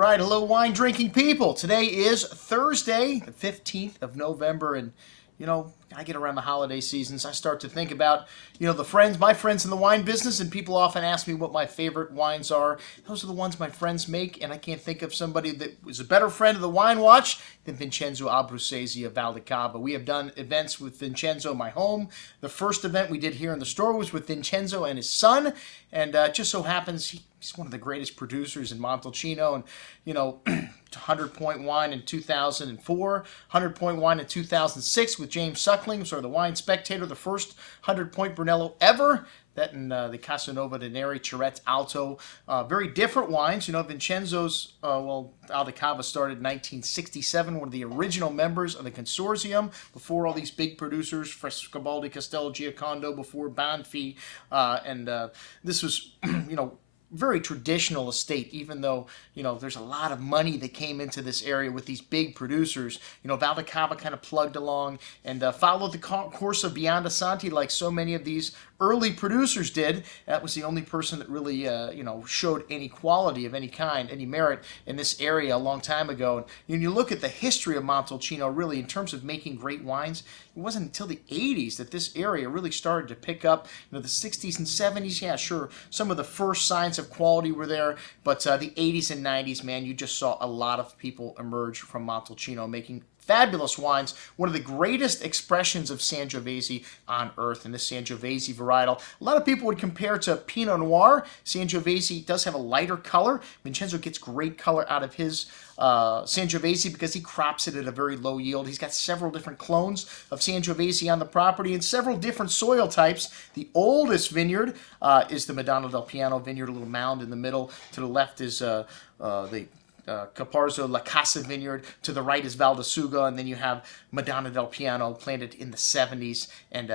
right, hello wine drinking people. Today is Thursday, the 15th of November, and I get around the holiday seasons, I start to think about, my friends in the wine business, and people often ask me what my favorite wines are. Those are the ones my friends make, and I can't think of somebody that was a better friend of the Wine Watch than Vincenzo Abruzzese of Valdicava. We have done events with Vincenzo in my home. The first event we did here in the store was with Vincenzo and his son, and just so happens he's one of the greatest producers in Montalcino, and 100-point wine in 2004, 100-point wine in 2006 with James Suckling, sort of the Wine Spectator, the first 100-point Brunello ever. That and the Casanova de Neri, Chiarette, Alto. Very different wines. Vincenzo's, Valdicava started in 1967, one of the original members of the consortium, before all these big producers, Frescobaldi, Castello Giocondo, before Banfi, and this was, very traditional estate, even though, there's a lot of money that came into this area with these big producers. Valdicava kind of plugged along and followed the course of Bionda-Santi like so many of these early producers did. That was the only person that really, showed any quality of any kind, any merit in this area a long time ago. And when you look at the history of Montalcino, really, in terms of making great wines, it wasn't until the 80s that this area really started to pick up. The 60s and 70s, yeah, sure, some of the first signs of quality were there, but the 80s and 90s, man, you just saw a lot of people emerge from Montalcino making fabulous wines, one of the greatest expressions of Sangiovese on earth, in this Sangiovese varietal. A lot of people would compare it to Pinot Noir. Sangiovese does have a lighter color. Vincenzo gets great color out of his Sangiovese because he crops it at a very low yield. He's got several different clones of Sangiovese on the property and several different soil types. The oldest vineyard is the Madonna del Piano vineyard, a little mound in the middle. To the left is the Caparzo La Casa vineyard. To the right is Valdasuga, and then you have Madonna del Piano, planted in the 70s, and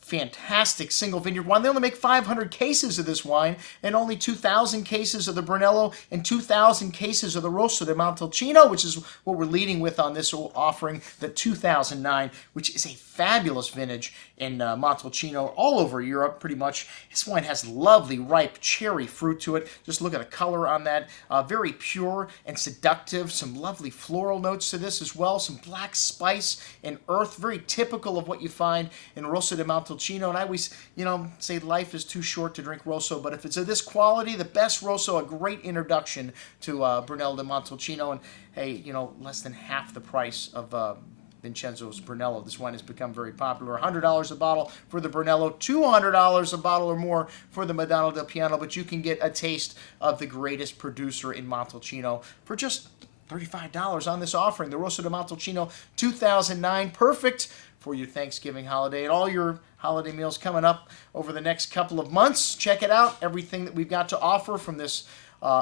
fantastic single vineyard wine. They only make 500 cases of this wine, and only 2,000 cases of the Brunello, and 2,000 cases of the Rosso di Montalcino, which is what we're leading with on this offering, the 2009, which is a fabulous vintage in Montalcino, all over Europe, pretty much. This wine has lovely, ripe cherry fruit to it. Just look at the color on that. Very pure and seductive. Some lovely floral notes to this as well. Some black spice and earth, very typical of what you find in Rosso di Montalcino. And I always, say life is too short to drink Rosso, but if it's of this quality, the best Rosso, a great introduction to Brunello di Montalcino. And hey, less than half the price of Vincenzo's Brunello. This wine has become very popular. $100 a bottle for the Brunello, $200 a bottle or more for the Madonna del Piano, but you can get a taste of the greatest producer in Montalcino for just $35 on this offering. The Rosso di Montalcino 2009, perfect for your Thanksgiving holiday and all your holiday meals coming up over the next couple of months. Check it out, everything that we've got to offer from this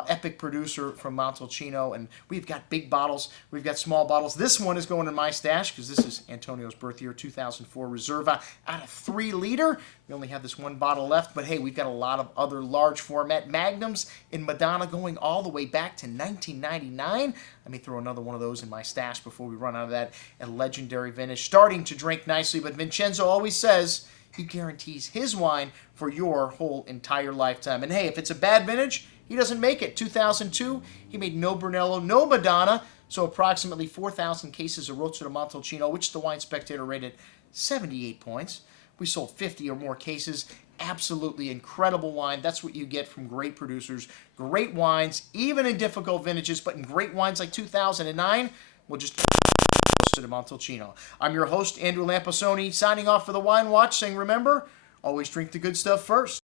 epic producer from Montalcino, and we've got big bottles, we've got small bottles. This one is going in my stash because this is Antonio's birth year, 2004 Riserva out of 3 liter. We only have this one bottle left, but hey, we've got a lot of other large format magnums in Madonna going all the way back to 1999. Let me throw another one of those in my stash before we run out of that. A legendary vintage, starting to drink nicely, but Vincenzo always says he guarantees his wine for your whole entire lifetime. And hey, if it's a bad vintage, he doesn't make it. 2002, he made no Brunello, no Madonna, so approximately 4,000 cases of Rosso di Montalcino, which the Wine Spectator rated 78 points. We sold 50 or more cases. Absolutely incredible wine. That's what you get from great producers. Great wines, even in difficult vintages, but in great wines like 2009, we'll just Rosso di Montalcino. I'm your host, Andrew Lamposoni, signing off for the Wine Watch, saying remember, always drink the good stuff first.